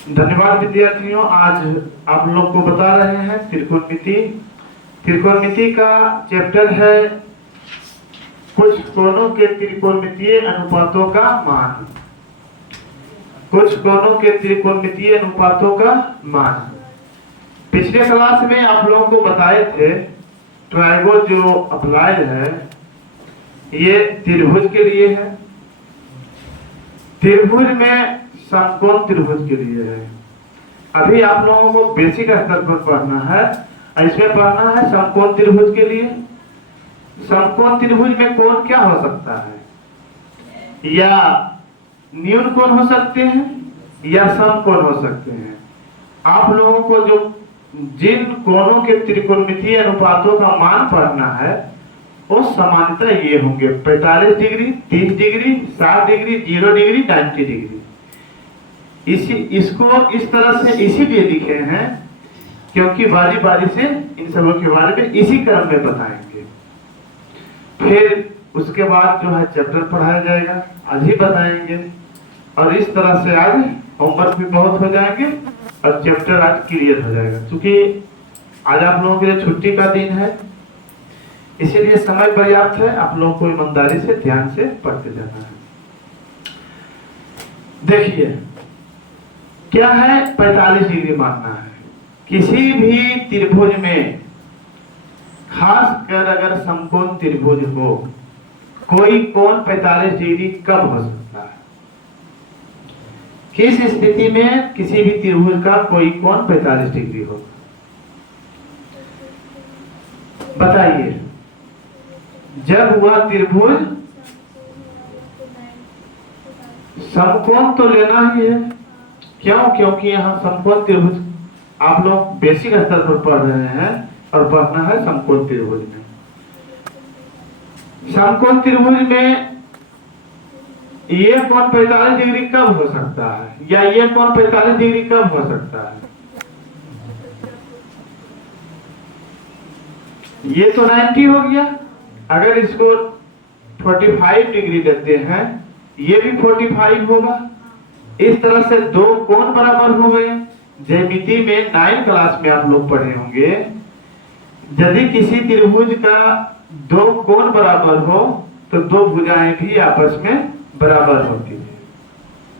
धन्यवाद विद्यार्थियों। आज आप लोग को बता रहे हैं त्रिकोणमिति। त्रिकोणमिति का चैप्टर है कुछ कोणों के त्रिकोणमितीय अनुपातों का मान। कुछ कोणों के त्रिकोणमितीय अनुपातों का मान। पिछले क्लास में आप लोगों को बताए थे ट्रायंगल जो अप्लाइड है ये त्रिभुज के लिए है। त्रिभुज में समकोण त्रिभुज के लिए है। अभी आप लोगों को बेसिक स्तर पर पढ़ना है, इसमें पढ़ना है समकोण त्रिभुज के लिए। समकोण त्रिभुज में कोण क्या हो सकता है? या न्यून कोण हो सकते हैं या समकोण हो सकते हैं। आप लोगों को जो जिन कोणों के त्रिकोणमितीय अनुपातों का मान पढ़ना है वो सामान्यतः ये होंगे 45 degree, 30 degree, 60 degree, 0 degree, 90 degree. इसको इस तरह से इसीलिए लिखे हैं क्योंकि बारी बारी से इन सबों के बारे में इसी क्रम में बताएंगे। फिर उसके बाद जो है चैप्टर पढ़ाया जाएगा, आज ही बताएंगे। और इस तरह से आज होमवर्क भी बहुत हो जाएंगे और चैप्टर आज क्लियर हो जाएगा। क्योंकि आज आप लोगों के लिए छुट्टी का दिन है, इसीलिए समय पर्याप्त है। आप लोगों को ईमानदारी से ध्यान से पढ़ते जाना है। देखिए क्या है, 45 डिग्री मानना है। किसी भी त्रिभुज में, खासकर अगर समकोण त्रिभुज हो, कोई कोण 45 डिग्री कब हो सकता है? किस स्थिति में किसी भी त्रिभुज का कोई कोण 45 डिग्री होगा? बताइए। जब वह त्रिभुज समकोण तो लेना ही है। क्यों? क्योंकि यहाँ समकोण त्रिभुज आप लोग बेसिक स्तर पर पढ़ रहे हैं और पढ़ना है समकोण त्रिभुज में। समकोण त्रिभुज में ये कोण 45 डिग्री कब हो सकता है या ये कोण 45 डिग्री कब हो सकता है? ये तो 90 हो गया। अगर इसको 45 डिग्री लेते हैं, ये भी 45 होगा। इस तरह से दो कोण बराबर हो गए। ज्यामिति में 9 क्लास में आप लोग पढ़े होंगे, यदि किसी त्रिभुज का दो कोण बराबर हो तो दो भुजाएं भी आपस में बराबर होती है।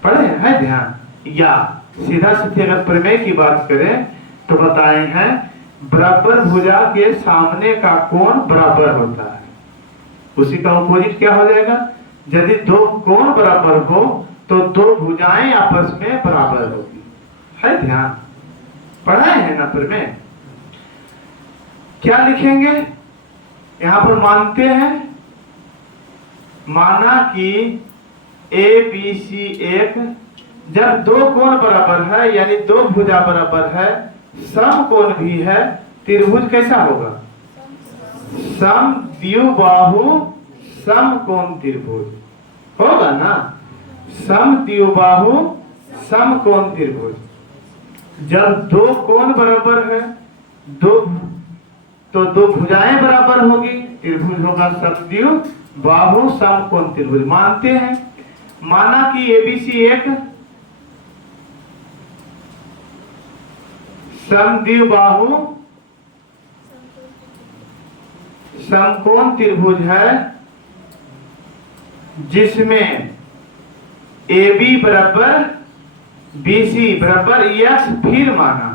पढ़े हैं ध्यान? या सीधा सीधे अगर प्रमेय की बात करें तो बताए हैं बराबर भुजा के सामने का कोण बराबर होता है। उसी का अपोजिट क्या हो जाएगा? यदि दो कोण बराबर हो तो दो भुजाएं आपस में बराबर होगी। है ध्यान? पढ़ाए हैं ना प्रमेय? क्या लिखेंगे यहां पर? मानते हैं, माना कि ए बी सी एक, जब दो कोण बराबर है यानी दो भुजा बराबर है, समकोण भी है, त्रिभुज कैसा होगा? समद्विबाहु समकोण त्रिभुज होगा ना। समद्विबाहु समकोण त्रिभुज। जब दो कोण बराबर है, दो भुजाएं बराबर होगी, त्रिभुज होगा समद्विबाहु समकोण त्रिभुज। मानते हैं, माना कि एबीसी एक समद्विबाहु समकोण त्रिभुज है जिसमें AB बराबर BC बराबर x फिर माना।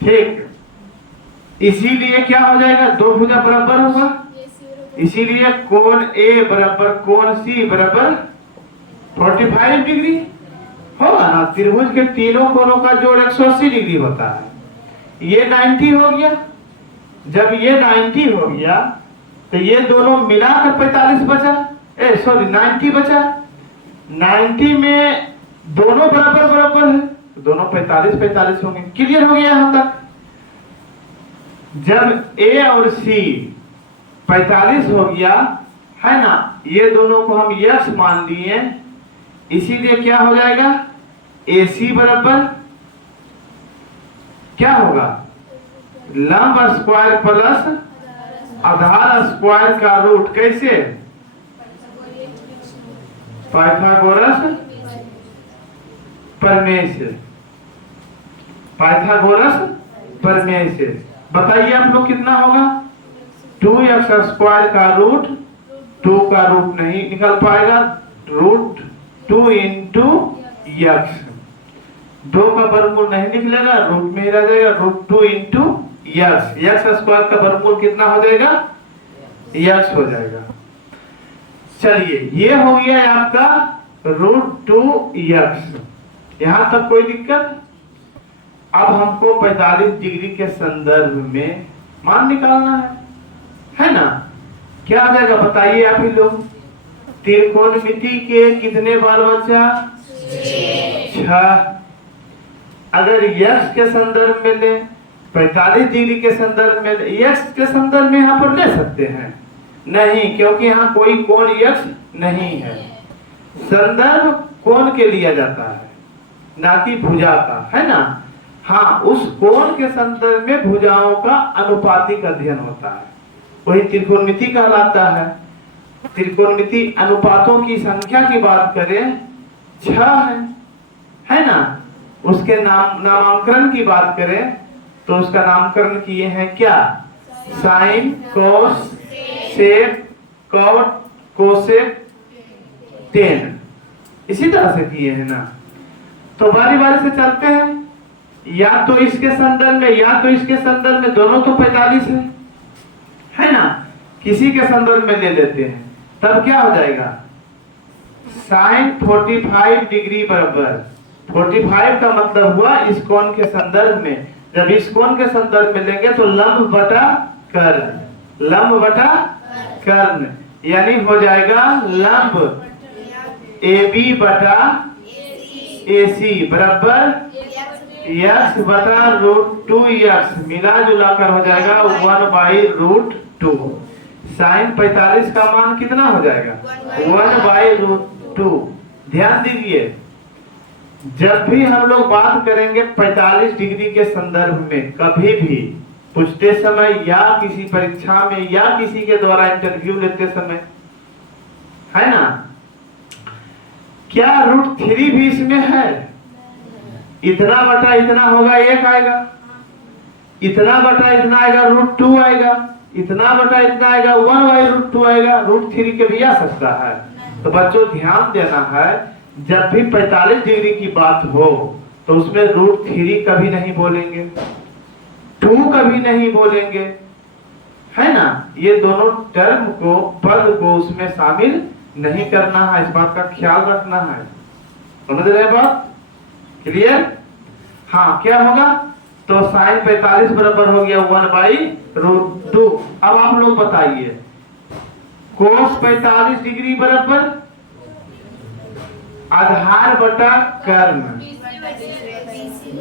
ठीक, इसीलिए क्या हो जाएगा? दो भुजा बराबर होगा, इसीलिए कोण A बराबर कोण C बराबर 45 डिग्री होगा ना। त्रिभुज के तीनों कोणों का जोड़ 180 डिग्री होता है। ये 90 हो गया। जब ये 90 हो गया तो ये दोनों मिलाकर 45 बचा, 90 बचा। 90 में दोनों बराबर बराबर है, दोनों 45 होंगे। क्लियर हो गया यहां तक? जब A और C 45 हो गया है ना, ये दोनों को हम x मान दिए, इसीलिए क्या हो जाएगा? AC बराबर क्या होगा? लंब स्क्वायर प्लस आधार स्क्वायर का रूट। कैसे? पाइथागोरस प्रमेय से, पाइथागोरस प्रमेय से। बताइए आप लोग कितना होगा? 2x² का रूट 2 का रूट नहीं निकल पाएगा, रूट 2 इंटू x। 2 का वर्गमूल नहीं निकलेगा, रूट में ही रह जाएगा, रूट 2 इंटू x। x² का वर्गमूल कितना हो जाएगा? x हो जाएगा। चलिए ये हो गया आपका रूट 2x। यहां तक कोई दिक्कत? अब हमको 45 डिग्री के संदर्भ में मान निकालना है ना? क्या आ जाएगा बताइए आप ही लोग? त्रिकोणमिति के कितने बाल बचा? 6। अगर x के संदर्भ में ले, 45 डिग्री के संदर्भ में ले, x के संदर्भ में यहाँ पर ले सकते हैं नहीं, क्योंकि यहाँ कोई कोण x नहीं है। संदर्भ कोण के लिया जाता है, ना कि भुजा का, है ना? हाँ, उस कोण के संदर्भ में भुजाओं का अनुपातिक अध्ययन होता है, वही त्रिकोणमिति कहलाता है। त्रिकोणमिति अनुपातों की संख्या की बात करें 6 है ना? उसके नामकरण की बात करें तो उसका नामकरण किए हैं क्या? साइन, कोस, सेक, कॉट, कोसेक, टेन, इसी तरह से किए हैं ना। तो बारी बारी से चलते हैं, या तो इसके संदर्भ में या तो इसके संदर्भ में, दोनों तो 45 है ना? किसी के संदर्भ में ले लेते हैं, तब क्या हो जाएगा? साइन 45 डिग्री बराबर 45 का मतलब हुआ इस कोण के संदर्भ में। जब इस कोण के संदर्भ में लेंगे तो लंब बटा कर्ण, लंब बटा कर्ण, यानी हो जाएगा लंब AB बटा AC बराबर x बटा रूट 2x, मिला जुला कर हो जाएगा 1/√2। साइन 45 का मान कितना हो जाएगा? 1/√2। ध्यान दीजिए, जब भी हम लोग बात करेंगे 45 डिग्री के संदर्भ में, कभी भी पूछते समय या किसी परीक्षा में या किसी के द्वारा इंटरव्यू लेते समय, है ना, क्या √3 भी इसमें है? इतना बटा इतना होगा 1 आएगा, इतना बटा इतना आएगा √2 आएगा, इतना बटा इतना आएगा 1/√2 आएगा, √3 के भी आ सकता है। तो बच्चों ध्यान देना है, जब भी 45 डिग्री की बात हो तो उसमें √3 कभी नहीं बोलेंगे, 2 कभी नहीं बोलेंगे, है ना? ये दोनों टर्म को, पद को उसमें शामिल नहीं करना है, इस बात का ख्याल रखना है। समझ रहे बात? क्लियर? हाँ, क्या होगा? तो साइन 45 बराबर हो गया 1/√2। अब आप लोग बताइए, कोस 45 डिग्री बराबर आधार बटा कर्ण,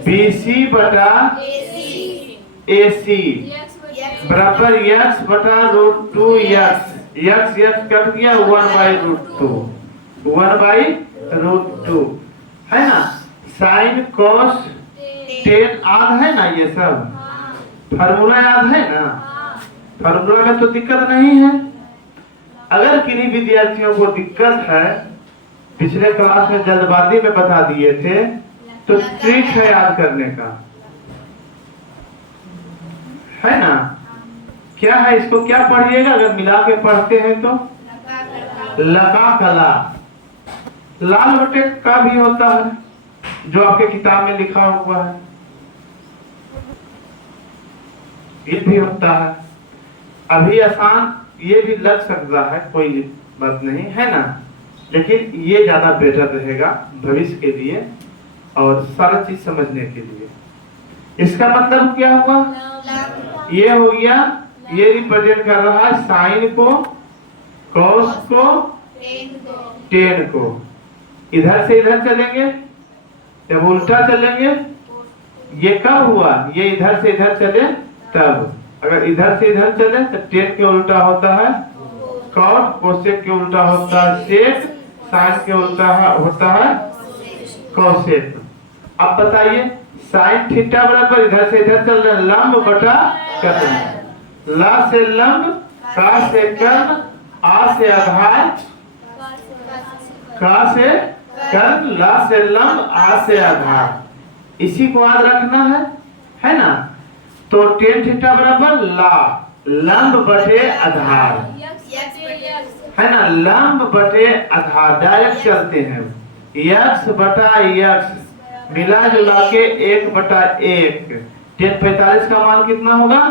BC बटा AC बराबर x बटा √2x। x कट गया 1/√2, 1/√2, है ना? साइन कोस टेन याद है ना? ये सब फार्मूला याद है ना? फार्मूला में तो दिक्कत नहीं है। अगर किन्हीं विद्यार्थियों को दिक्कत है, पिछले क्लास में जल्दबाजी में बता दिए थे, तो ट्रिक है याद करने का, है ना? क्या है, इसको क्या पढ़िएगा? अगर मिला के पढ़ते हैं तो लका कला, लाल बटे का भी होता है जो आपके किताब में लिखा हुआ है, ये भी होता है। अभी आसान ये भी लग सकता है, कोई बात नहीं, है ना? लेकिन ये ज्यादा बेटर रहेगा भविष्य के लिए और सारा चीज समझने के लिए। इसका मतलब क्या हुआ? ये हो गया, ये रिप्रेजेंट कर रहा है साइन को, कॉस को, टेन को। इधर से इधर चलेंगे, जब उल्टा चलेंगे, ये कब हुआ? ये इधर से इधर चले तब। अगर इधर से इधर चले तो टेन के उल्टा होता है कॉट, कोसेक के उल्टा होता है सेक, साइन के उल्टा होता है कोसेक। अब बताइए, साइन थीटा बराबर इधर से इधर चल रहे हैं, लंब बटा कर्ण, ला से लंब, का से कर्ण, आ से आधार, का से कर्ण, ल से लंब, आ से आधार, इसी को याद रखना है ना। तो टेन थीटा बराबर ला लंब बटे आधार, है ना, लंब बटे आधार, डायरेक्ट चलते हैं। यक्स बटा यक्स मिला जुला के 1/1, 10/45 का मान कितना होगा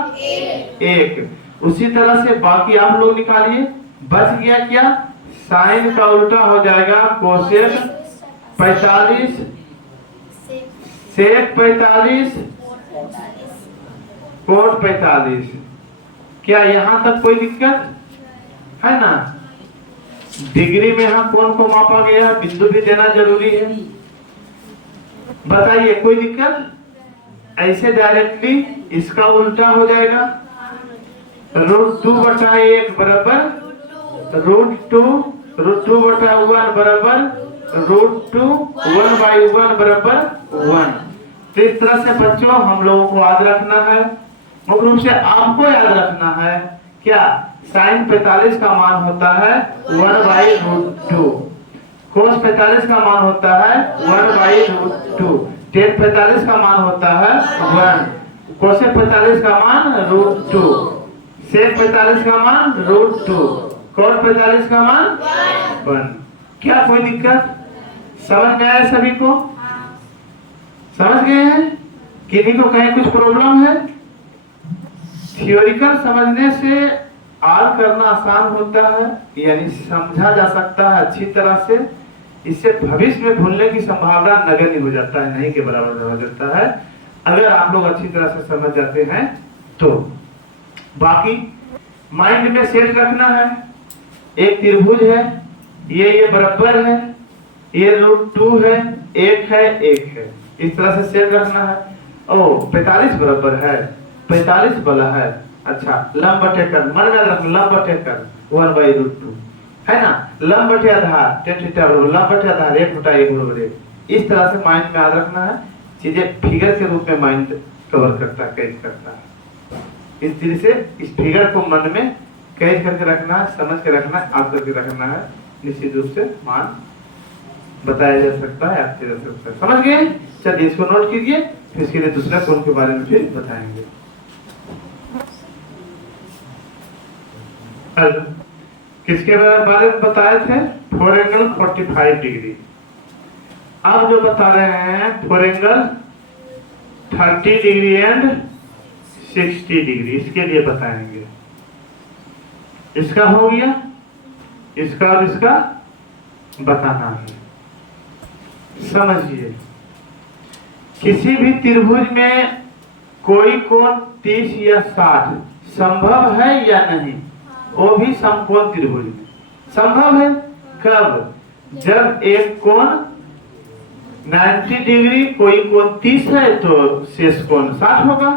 1। उसी तरह से बाकी आप लोग निकालिए। बच गया क्या, साइन का उल्टा हो जाएगा कोसेक 45, सेक 45, कोट 45। क्या यहां तक कोई दिक्कत है ना। डिग्री में हम कौन को मापा गया, बिंदु भी देना जरूरी है। बताइए कोई दिक्कत, ऐसे डायरेक्टली इसका उल्टा हो जाएगा, √2/1 बराबर √2, √2/1 बराबर √2, 1/1 बराबर 1। तो इस तरह से बच्चों हम लोगों को याद रखना है, मुख्य रूप से आपको याद रखना है क्या, साइन 45 का मान होता है 1/√2, कोस 45 का मान होता है 1/√2, टेन 45 का मान होता है 1, कोसेक 45 का मान √2, सेक 45 का मान √2, कोट 45 का मान 1। क्या कोई दिक्कत, समझ में आया सभी को, समझ गए हैं, किन्हीं को कहीं कुछ प्रॉब्लम है। थियोरिकल समझने से आल करना आसान होता है, यानी समझा जा सकता है अच्छी तरह से, इससे भविष्य में भूलने की संभावना नगण्य हो जाता है, नहीं के बराबर हो जाता है अगर आप लोग अच्छी तरह से समझ जाते हैं तो। बाकी माइंड में सेट रखना है, एक त्रिभुज है, ये बराबर है, ये √2 है, एक है, इस तरह से सेट रखना है। ओ 45 बराबर है, 45 वाला है, अच्छा लंब बटे कर्ण, मन में रखना लंब बटे कर्ण 1/√2, है ना, लंब बटे आधार टेन थीटा बराबर लंब बटे आधार 1/1 बराबर 1। इस तरह से माइंड में याद रखना है, चीजें फिगर के रूप में माइंड कवर करता है, कैच करता है। इस तरह से इस फिगर को मन में कैच करके रखना है, समझ के रखना है, आप करके रखना है, निश्चित रूप से मान बताया जा सकता है, आपके जा सकता है। समझ गए, चलिए इसको नोट कीजिए, फिर इसके लिए दूसरा कोण के बारे में फिर बताएंगे। किसके बारे में बताए थे, 4 एंगल 45 डिग्री। अब जो बता रहे हैं 4 एंगल 30 डिग्री एंड 60 डिग्री, इसके लिए बताएंगे। इसका हो गया, इसका और इसका बताना है। समझिए, किसी भी त्रिभुज में कोई कोण 30 या 60 संभव है या नहीं, वो भी समकोण त्रिभुज में संभव है। कब, जब एक कोण 90 डिग्री, कोई कोण 30 है तो शेष कोण 60 होगा,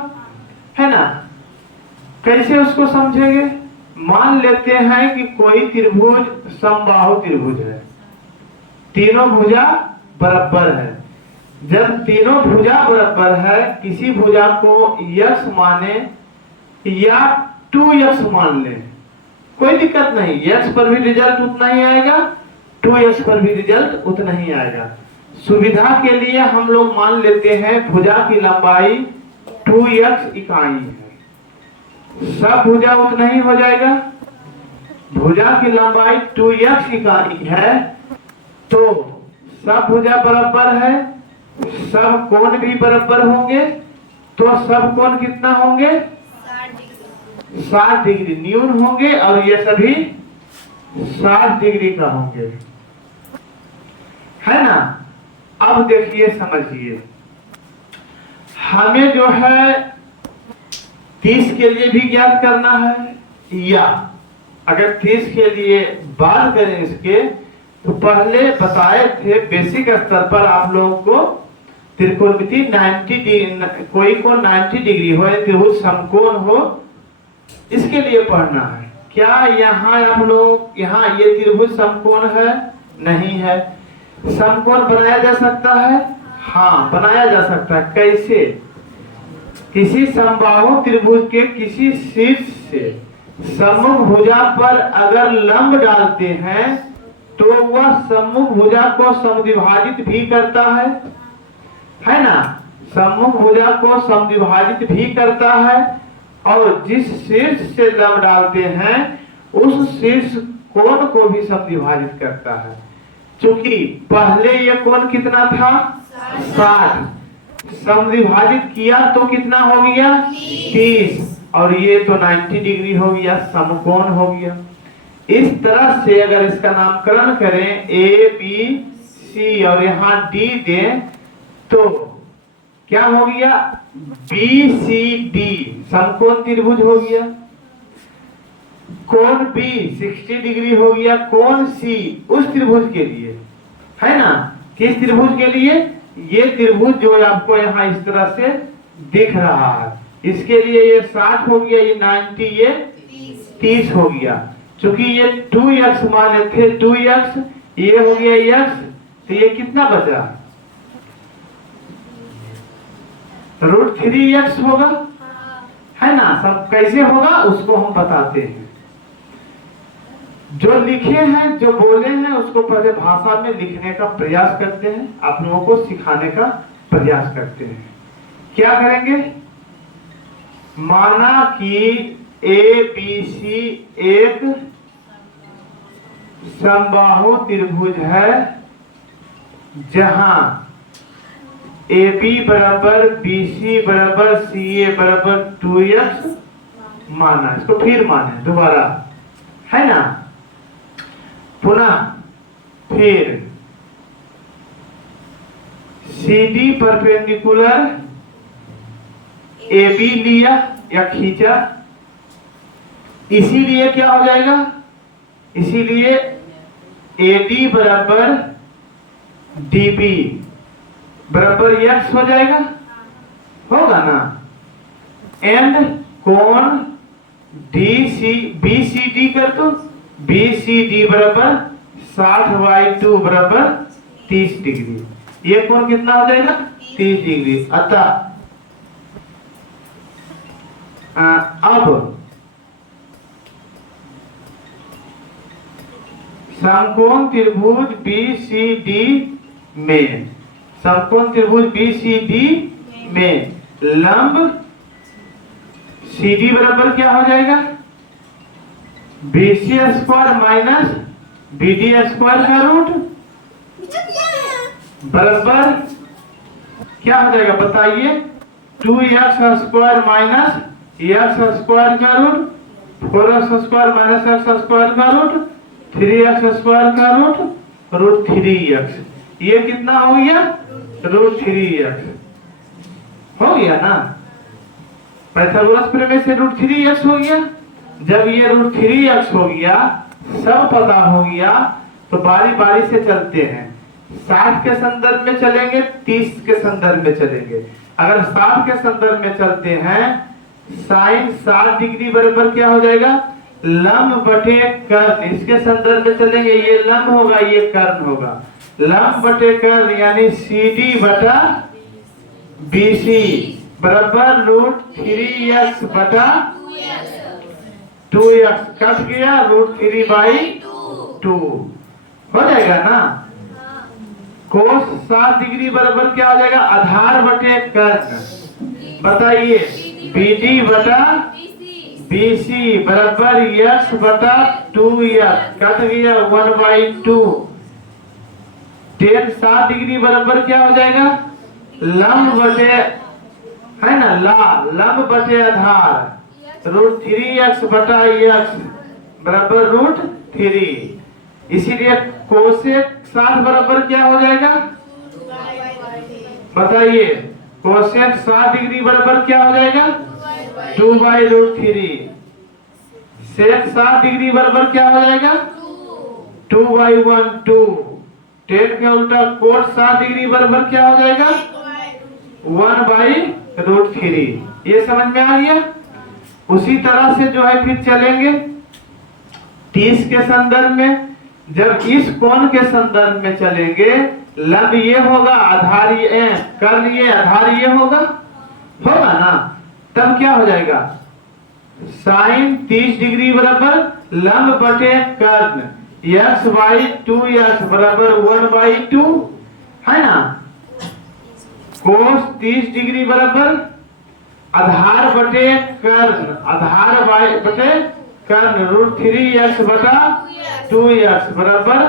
है ना। कैसे उसको समझेंगे, मान लेते हैं कि कोई त्रिभुज समबाहु त्रिभुज है, तीनों भुजा बराबर है। जब तीनों भुजा बराबर है, किसी भुजा को यक्स माने या 2x मान ले, कोई दिक्कत नहीं, x पर भी रिजल्ट उतना ही आएगा, 2x पर भी रिजल्ट उतना ही आएगा। सुविधा के लिए हम लोग मान लेते हैं भुजा की लंबाई 2x इकाई है, सब भुजा उतना ही हो जाएगा। भुजा की लंबाई 2x इकाई है तो सब भुजा बराबर है, सब कोण भी बराबर होंगे, तो सब कोण कितना होंगे 60 डिग्री न्यून होंगे, और ये सभी 60 डिग्री का होंगे, है ना। अब देखिए समझिए, हमें जो है 30 के लिए भी ज्ञात करना है, या अगर 30 के लिए बात करें इसके, तो पहले बताए थे बेसिक स्तर पर आप लोगों को त्रिकोणमिति 90 कोई को 90 डिग्री हो, त्रिभुज समकोण हो, इसके लिए पढ़ना है। क्या यहाँ आप लोग, यहाँ ये त्रिभुज समकोण है, नहीं है। समकोण बनाया जा सकता है, हाँ बनाया जा सकता है। कैसे, किसी समबाहु त्रिभुज के किसी शीर्ष से सम्मुख भुजा पर अगर लंब डालते हैं तो वह सम्मुख भुजा को समद्विभाजित भी करता है ना, सम्मुख भुजा को समद्विभाजित भी करता है, और जिस शीर्ष से लंब डालते हैं उस शीर्ष कोण को भी समद्विभाजित करता है। चूंकि पहले ये कोण कितना था 60, समद्विभाजित किया तो कितना हो गया 30, और ये तो 90 डिग्री हो गया, समकोण हो गया। इस तरह से अगर इसका नामकरण करें ए बी सी और यहाँ डी दें तो क्या हो गया बी सी डी समकोण त्रिभुज हो गया। कोण बी 60 डिग्री हो गया, कोण सी उस त्रिभुज के लिए है ना, किस त्रिभुज के लिए, ये त्रिभुज जो आपको यहाँ इस तरह से दिख रहा है, इसके लिए ये 60 हो गया, ये 90, ये 30 हो गया। चूंकि ये 2x माने थे 2x, ये हो गया x, तो ये कितना बचा √3x होगा, है ना। सब कैसे होगा उसको हम बताते हैं, जो लिखे हैं जो बोले हैं उसको पहले भाषा में लिखने का प्रयास करते हैं, आप लोगों को सिखाने का प्रयास करते हैं। क्या करेंगे, माना कि ए बी सी एक समबाहु त्रिभुज है जहां ए बी बराबर बी सी बराबर सी ए बराबर 2x माना, इसको फिर माने दोबारा, है ना। पुनः फिर C D perpendicular A B लिया या खींचा, इसीलिए क्या हो जाएगा, इसीलिए ए डी बराबर डी बी बराबर x हो जाएगा, होगा ना। एंड कोण D C B C D कर दो, बी सी डी बराबर 60/2 बराबर 30 डिग्री, ये कोण कितना हो जाएगा 30 डिग्री। अतः अब समकोण त्रिभुज बी सी डी में, समकोण त्रिभुज बी सी डी में लंब सी डी बराबर क्या हो जाएगा B C square minus B D square का रूट बराबर क्या हो जाएगा बताइए, 2x square minus x square का root, 4x square minus x square का रूट, 3x स्क्वायर का रूट √3x, ये कितना हो गया √3x हो गया ना। पाइथागोरस प्रमेय से √3x हो गया। जब ये √3x हो गया, सब पता हो गया, तो बारी बारी से चलते हैं। 60 के संदर्भ में चलेंगे, 30 के संदर्भ में चलेंगे। अगर 60 के संदर्भ में चलते हैं, साइन 60 डिग्री बराबर क्या हो जाएगा लंब बटे कर्ण, इसके संदर्भ में चलेंगे, ये लंब होगा ये कर्ण होगा, लंब बटे कर्ण यानी सी डी बटा बी सी बराबर √3x बटा 2x, कट गया √3/2 हो जाएगा ना। कोस 60 डिग्री बराबर क्या हो जाएगा आधार बटे कर्ण, बताइए BD बटा BC बराबर x बटा 2x, कट गया 1/2। tan 60 डिग्री बराबर क्या हो जाएगा लंब बटे, है ना, लंब बटे आधार √3x बटा x बराबर √3। इसीलिए कोसेक 60 बराबर क्या हो जाएगा बताइए, कोसेक 60 डिग्री बराबर क्या हो जाएगा 2/√3। सेक 60 डिग्री बराबर क्या हो जाएगा 2/1/2। tan के उल्टा कोट 60 डिग्री बराबर क्या हो जाएगा 1/√3। ये समझ में आ गया। उसी तरह से जो है फिर चलेंगे 30 के संदर्भ में। जब इस कोण के संदर्भ में चलेंगे, लंब ये होगा, आधार ये, कर्ण ये, आधार ये होगा ना। तब क्या हो जाएगा साइन 30 डिग्री बराबर लंब बटे कर्ण, एक्स बाई 2x बराबर 1/2 है ना। कोस 30 डिग्री बराबर आधार बटे कर्ण, आधार बटे कर्ण √3x बटा 2x बराबर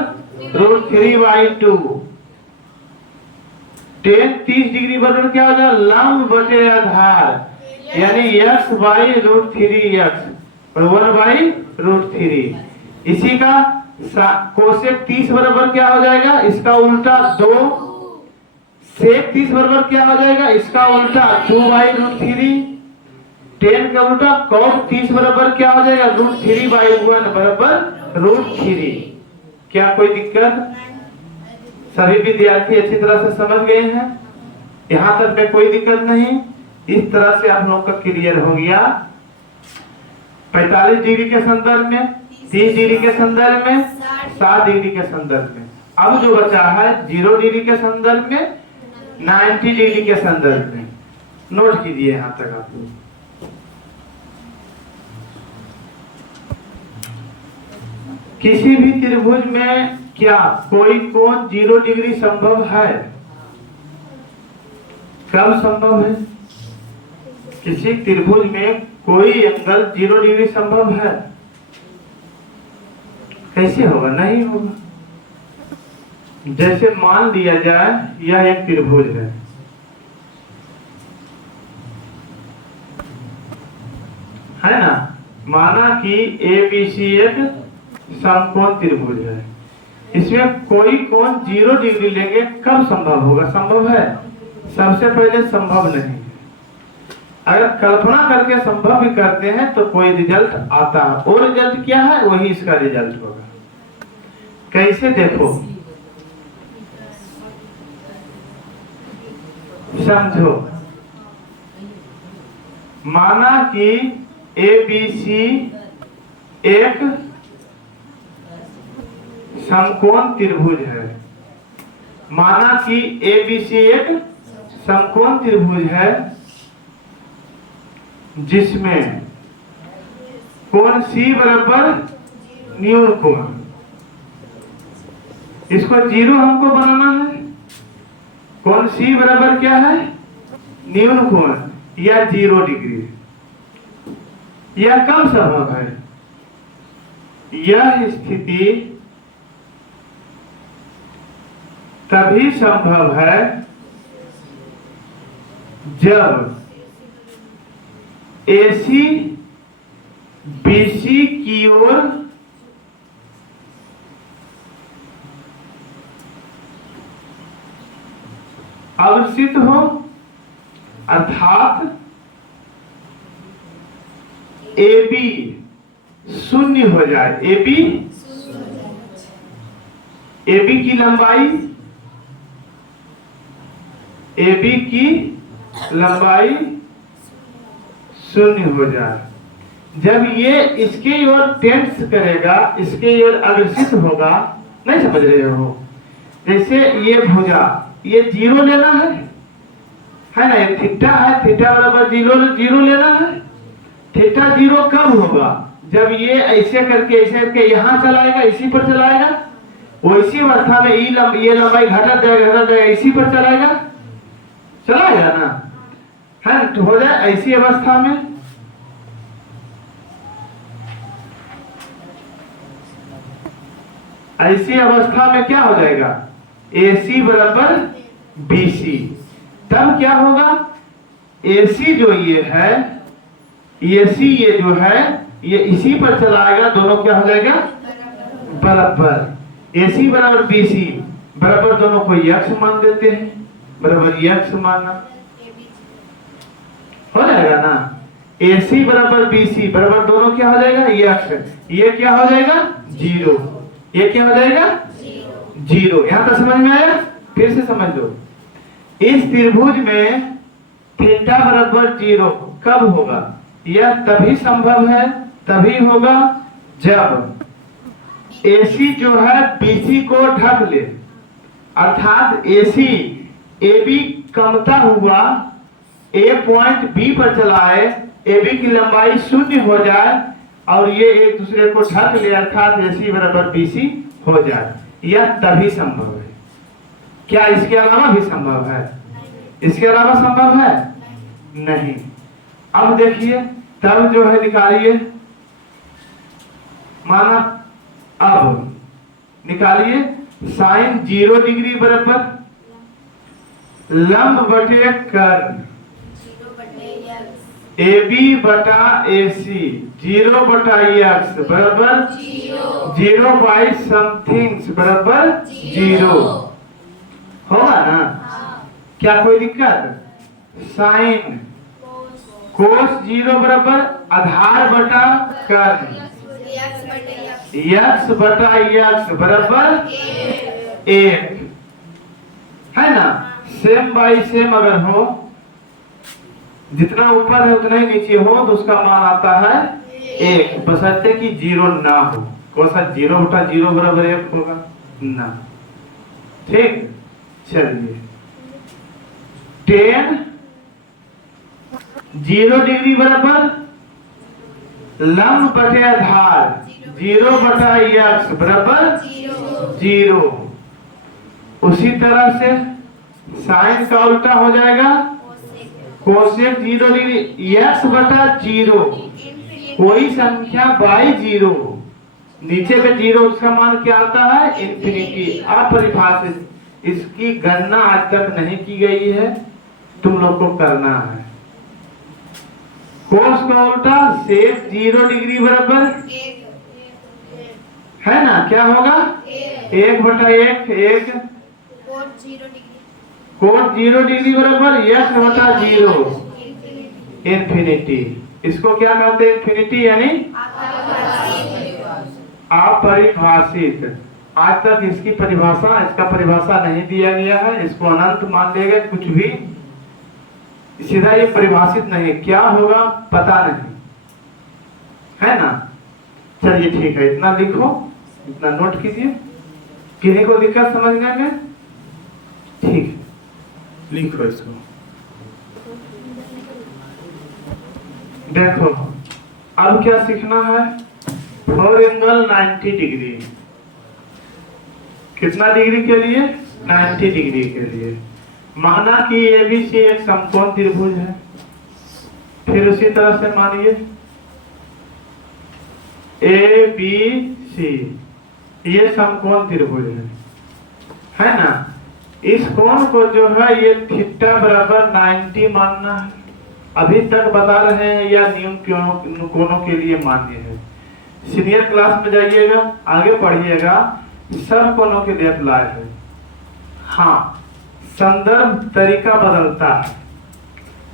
√3/2। tan 30 डिग्री बराबर क्या होगा, लंब बटे आधार, यानी x बाई √3x 1/√3। इसी का कोसेक 30 बराबर क्या हो जाएगा, इसका उल्टा 2। सेक 30 बराबर क्या हो जाएगा, इसका उल्टा 2/√3। tan का उल्टा cos 30 बराबर क्या हो जाएगा, √3/1 बराबर √3। क्या कोई दिक्कत? सभी विद्यार्थी अच्छी तरह से समझ गए हैं, यहाँ तक में कोई दिक्कत नहीं। इस तरह से आप लोग का क्लियर हो गया 45 डिग्री के संदर्भ में, 30 डिग्री के संदर्भ में, 60 डिग्री के संदर्भ में। अब जो बचा है 0 डिग्री के संदर्भ में, 90 डिग्री के संदर्भ में। नोट कीजिए यहाँ तक आप लोग। किसी भी त्रिभुज में क्या कोई कोण 0 डिग्री संभव है? कब संभव है? किसी त्रिभुज में कोई एंगल 0 डिग्री संभव है? कैसे होगा? नहीं होगा। जैसे मान लिया जाए यह एक त्रिभुज है ना। माना कि ABC एक समकोण त्रिभुज है, इसमें कोई कोण 0 डिग्री लेंगे, कब संभव होगा? संभव है? सबसे पहले संभव नहीं है। अगर कल्पना करके संभव भी करते हैं तो कोई रिजल्ट आता है, वो रिजल्ट क्या है, वही इसका रिजल्ट होगा। कैसे? देखो समझो, माना कि ABC एक समकोण त्रिभुज है। माना कि ABC एक समकोण त्रिभुज है जिसमें कोण C बराबर न्यून कोण, इसको 0 हमको बनाना है। कोण C बराबर क्या है? न्यून कोण या 0 डिग्री। यह कब संभव है? यह स्थिति तभी संभव है जब AC BC की ओर अग्रसित हो, अर्थात AB शून्य हो जाए। AB की लंबाई शून्य हो जाए। जब ये इसके ओर टेंड्स करेगा, इसके ओर अग्रसित होगा, नहीं समझ रहे हो? जैसे ये भुजा, ये 0 लेना है ना। ये थीटा है, थीटा बराबर 0 लेना है। थीटा 0 कब होगा? जब ये ऐसे करके यहाँ चलाएगा, इसी पर चलाएगा। वो इसी अवस्था में ये लंबाई घटत जाएगा, इसी पर चलाएगा ना, है तो हो जाए ऐसी अवस्था में। ऐसी अवस्था में क्या हो जाएगा? AC बराबर BC। तब क्या होगा? AC जो ये है, AC ये जो है, ये इसी पर चलाएगा, दोनों क्या हो जाएगा? बराबर। AC बराबर BC बराबर, दोनों को x मान देते हैं, बराबर x माना हो जाएगा ना। AC बराबर BC बराबर, दोनों क्या हो जाएगा? x। ये क्या हो जाएगा? 0। ये क्या हो जाएगा? 0। यहां तक समझ में आया? फिर से समझ लो। इस त्रिभुज में थीटा बराबर 0 कब होगा? यह तभी संभव है, तभी होगा जब AC जो है BC को ढक ले, अर्थात AC AB कमता हुआ A पॉइंट B पर चलाए, AB की लंबाई शून्य हो जाए और ये एक दूसरे को ढक ले, अर्थात AC बराबर BC हो जाए, यह तभी संभव है। क्या इसके अलावा भी संभव है? इसके अलावा संभव है नहीं। अब देखिए तब जो है निकालिए, माना अब निकालिए साइन 0 डिग्री बराबर लंब बटे कर्ण AB बटा AC 0 बटा x बराबर 0 बाई समथिंग बराबर 0 होगा ना? क्या कोई दिक्कत? साइन कोस 0 बराबर आधार बटा कर्ण x बटा x बराबर 1 है ना? सेम बाई सेम अगर हो, जितना ऊपर है उतना ही नीचे हो तो उसका मान आता है 1, बशर्ते कि 0 ना हो। कौन सा 0 बटा 0 बराबर 1 होगा ना? ठीक, चलिए 10 0 डिग्री बराबर लंब बटे आधार 0 बटा x बराबर 0। उसी तरह से साइन का उल्टा हो जाएगा कोसेक 0 डिग्री x बटा 0 कोई संख्या बाई 0, नीचे में 0, उसका मान क्या आता है? इंफिनिटी, अपरिभाषित। इसकी गणना आज तक नहीं की गई है, तुम लोग को करना है। कोस का उल्टा सेक 0 डिग्री बराबर है ना? क्या होगा? 1 बटा 1 कोट 0 डिग्री बराबर x बटा 0 इंफिनिटी। इसको क्या कहते हैं? इंफिनिटी यानी अपरिभाषित। आज तक इसकी परिभाषा, इसका परिभाषा नहीं दिया गया है। इसको अनंत मान लेगा, कुछ भी सीधा ये परिभाषित नहीं, क्या होगा पता नहीं, है ना? चलिए ठीक है, इतना लिखो, इतना नोट कीजिए। किसी को दिक्कत समझने में? ठीक, लिखो इसको। देखो अब क्या सीखना है? 4 एंगल 90 डिग्री। कितना डिग्री के लिए? 90 डिग्री के लिए। माना कि ABC एक समकोण त्रिभुज है। फिर उसी तरह से मानिए ABC ये समकोण त्रिभुज है ना? इस कोण को जो है ये थीटा बराबर 90 मानना है। अभी तक बता रहे हैं या न्यून कोणों के लिए मान्य है। सीनियर क्लास में जाइएगा, आगे पढ़िएगा, सब कोणों के लिए अप्लाई है। हाँ, संदर्भ तरीका बदलता है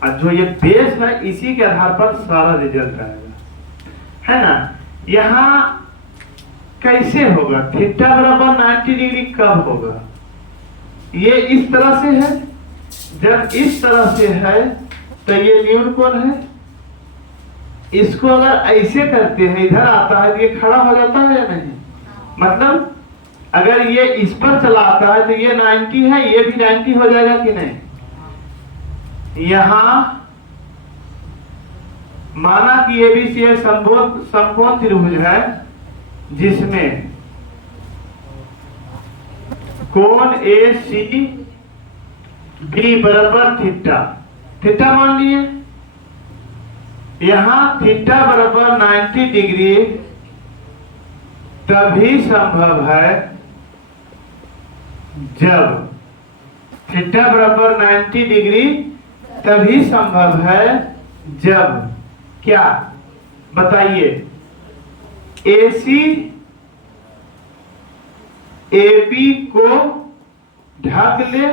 और जो ये बेस है इसी के आधार पर सारा रिजल्ट आएगा, है ना? यहाँ कैसे होगा? थीटा बराबर 90 डिग्री कब होगा? ये इस तरह से है। जब इस तरह से है तो ये न्यून कोण है। इसको अगर ऐसे करते हैं, इधर आता है तो ये खड़ा हो जाता है या नहीं? मतलब अगर ये इस पर चला आता है तो ये 90 है, ये भी 90 हो जाएगा कि नहीं? यहां माना कि ABC एक समकोण त्रिभुज है जिसमें कोण ACB बराबर थीटा, थीटा मान लिए। यहां थीटा बराबर 90 डिग्री तभी संभव है जब थीटा बराबर 90 डिग्री तभी संभव है जब क्या बताइए? AC AB को ढक ले,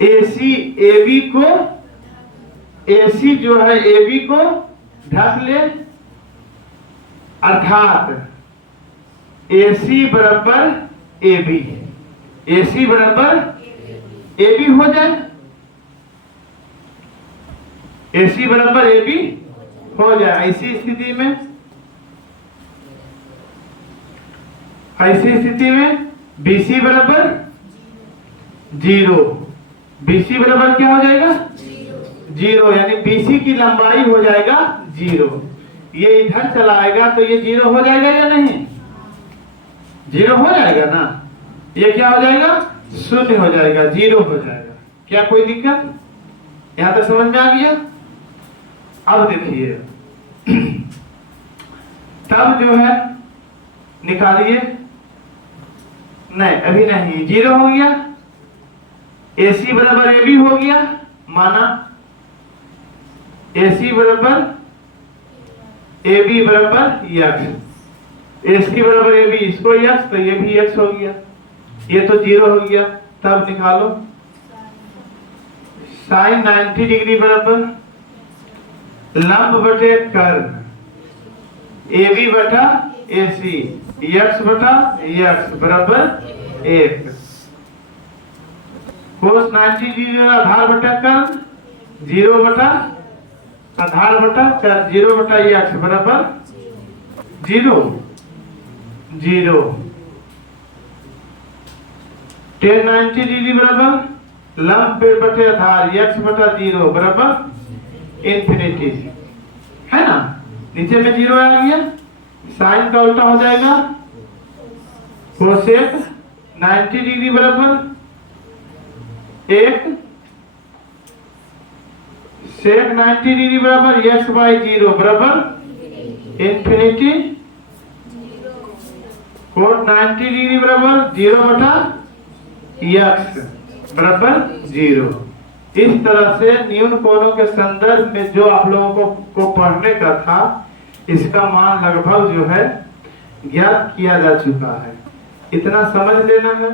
AC AB को, AC जो है AB को ढक ले, अर्थात AC बराबर AB, AC बराबर AB हो जाए, AC बराबर AB हो जाए। ऐसी स्थिति में BC बराबर 0, BC बराबर क्या हो जाएगा? 0, यानी BC की लंबाई हो जाएगा 0। ये इधर चला आएगा तो ये 0 हो जाएगा या नहीं? जीरो हो जाएगा ना, ये क्या हो जाएगा, शून्य हो जाएगा, जीरो हो जाएगा। क्या कोई दिक्कत, यहां तक समझ में आ गया। अब देखिए तब जो है निकालिए, नहीं अभी नहीं, जीरो हो गया, AC बराबर AB हो गया, माना AC बराबर AB बराबर x, AC बराबर AB, इसको x तो ये भी x हो गया, ये तो जीरो हो गया। तब निकालो साइन 90 डिग्री बराबर लंब बटे कर्ण AB बटा AC, x बटा x बराबर 1, कोस 90 डिग्री आधार बटा कर्ण, जीरो बटा आधार बटा कर्ण, जीरो बटा x बराबर जीरो, जीरो, tan 90 डिग्री बराबर लंब पे बटे आधार x बटा जीरो बराबर इंफिनिटी, है ना, नीचे में जीरो आ गया, साइन का उल्टा हो जाएगा, कोसेक 90 डिग्री बराबर एक, सेक 90 डिग्री बराबर x बाई जीरो बराबर इंफिनिटी, कोट 90 डिग्री बराबर जीरो बटा x बराबर जीरो। इस तरह से न्यून कोणों के संदर्भ में जो आप लोगों को पढ़ने का था, इसका मान लगभग जो है ज्ञात किया जा चुका है। इतना समझ लेना है,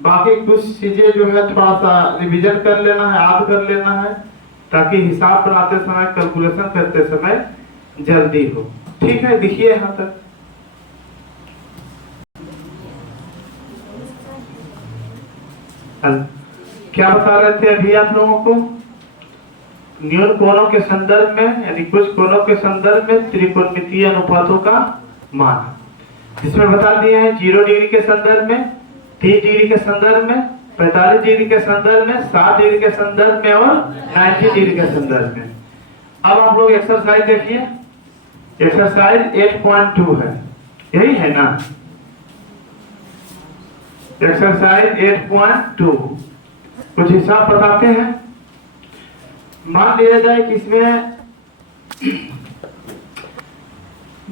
बाकी कुछ चीजें जो है थोड़ा सा रिवीजन कर लेना है, याद कर लेना है, ताकि हिसाब बनाते समय, कैलकुलेशन करते समय जल्दी हो। ठीक है, देखिए यहाँ तक क्या बता रहे थे अभी आप लोगों को, न्यून कोणों के संदर्भ में, यानी कुछ कोणों के संदर्भ में त्रिकोणमितीय अनुपातों का मान, जिसमें बता दिए हैं 0 डिग्री के संदर्भ में, 30 डिग्री के संदर्भ में, 45 डिग्री के संदर्भ में, 60 डिग्री के संदर्भ में और 90 डिग्री के संदर्भ में। अब आप लोग एक्सरसाइज देखिए, एक्सरसाइज 8.2 है, यही है ना, एक्सरसाइज 8.2 कुछ हिसाब बताते हैं। मान लिया जाए कि इसमें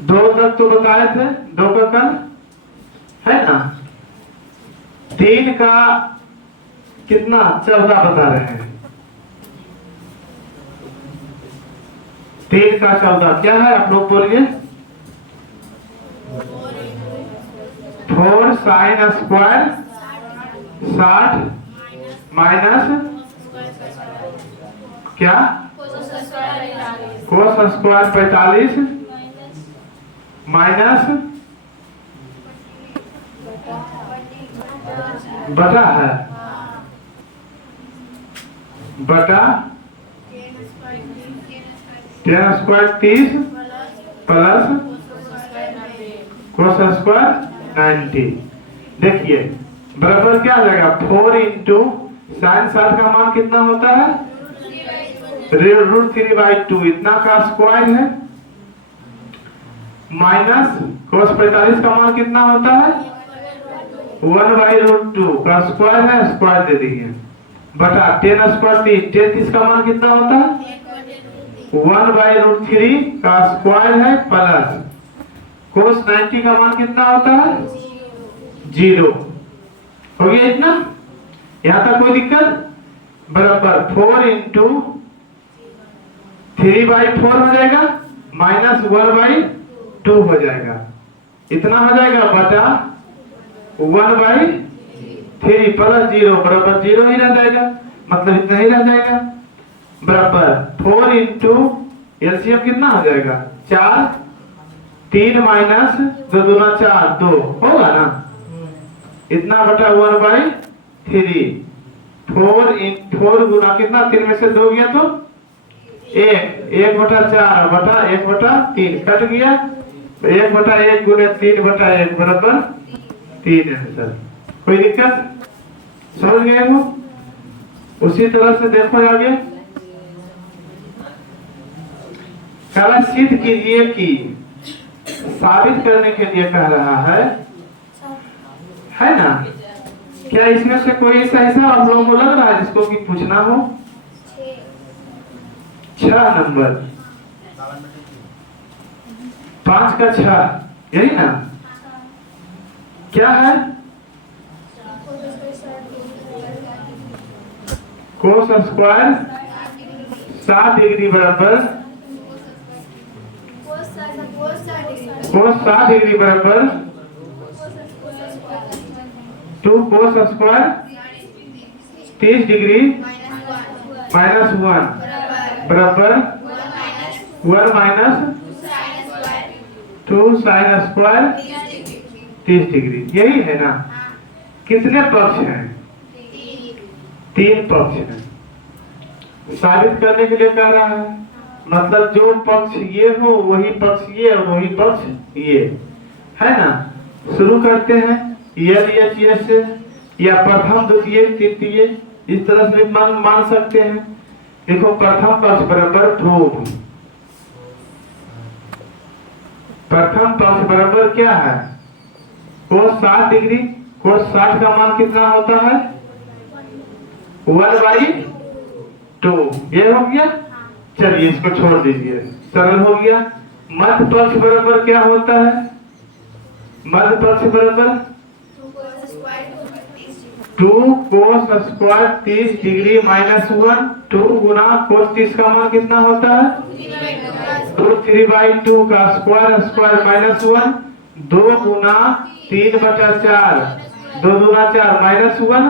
दो तक तो बताए थे, दो का कल है ना, 3 का कितना 14 बता रहे हैं, 3 का 14 क्या है आप लोग बोलिए, 4 साइन स्क्वायर 60 माइनस क्या, कोस स्क्वायर 45 माइनस बटा है, बटा 10 स्क्वायर 30 प्लस कोस स्क्वायर 90। देखिए बराबर क्या आ जाएगा, 4 इंटू साइन 60 का मान कितना होता है, √3/2, इतना का स्क्वायर है, माइनस कोस 45 का मान कितना होता है, 1/√2 का स्क्वायर है, स्क्वायर दे दिए, बटा 10 स्क्वायर 30 का मान कितना होता है, 1/√3 का स्क्वायर है, प्लस कोस 90 का मान कितना होता है, 0। हो गया इतना, यहां तक कोई दिक्कत, बराबर 4 इंटू 3/4 हो जाएगा, माइनस 1/2 हो जाएगा, इतना हो जाएगा, बटा 1/3 प्लस 0 बराबर 0 ही रह जाएगा, मतलब इतना ही रह जाएगा, बराबर 4 इंटू एलसीएम कितना हो जाएगा, 4, 3 माइनस 2 दूना 4 2 होगा ना, इतना बटा 1/3, 4 गुना कितना, 3 में से 2 गया तो 1 बटा 4 बटा 1/3 कट गया, 1/1 गुने 3/1 बराबर 3 आंसर। कोई दिक्कत, समझ गए हो। उसी तरह से देखो आगे, कह सिद्ध कीजिए कि, साबित करने के लिए कह रहा है है ना। क्या इसमें से कोई ऐसा हिसाब आप लोगों को लग रहा है जिसको कि पूछना हो? 6 नंबर 5 का 6 यही ना। क्या है? कोस स्क्वायर 60 डिग्री बराबर कोस 60 डिग्री बराबर 2 कोस स्क्वायर 30 डिग्री -1 बराबर 1 माइनस 2 साइन स्क्वायर 30 डिग्री। यही है ना। कितने पक्ष हैं? 3 पक्ष हैं। साबित करने के लिए कह रहा है, मतलब जो पक्ष ये हो वही पक्ष ये और वही पक्ष ये, है ना। शुरू करते हैं LHS से, या प्रथम द्वितीय तृतीय, इस तरह से भी मान सकते हैं। देखो प्रथम पक्ष बराबर ध्रुव। प्रथम पक्ष बराबर क्या है? कोस 60 डिग्री। कोस 60 का मान कितना होता है? 1/2। ये हो गया। चलिए इसको छोड़ दीजिए, सरल हो गया। मध्य पक्ष बराबर क्या होता है? मध्य पक्ष बराबर 2 कोस स्क्वायर 30 डिग्री -1। 2 गुना कोस 30 का मान कितना होता है? 3/2 का स्क्वायर -1। 2 गुना 3/4 2 दूना 4 -1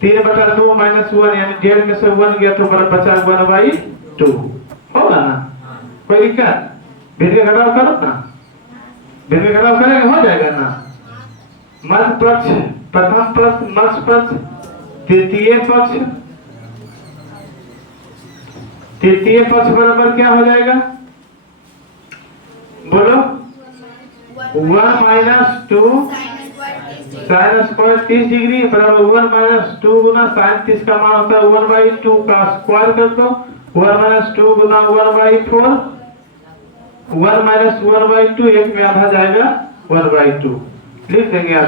3/2 -1 यानी 1.5 में से 1 गया तो बचा 1/2 होगा ना। कोई दिक्कत? भिन्न घटाव करो ना, भिन्न घटाव करेंगे हो जाएगा ना। मध्य पक्ष प्रथम पक्ष मध्य पक्ष तृतीय पक्ष बराबर क्या हो जाएगा? बोलो। 1 माइनस 2 साइन स्क्वायर 30 डिग्री बराबर 1 - 2 गुना साइन 30 का मान होता है 1/2 का स्क्वायर कर दो। 1 - 2 गुना 1/4 1 - 1/2 एक में आधा जाएगा 1/2 लिख देंगे आप।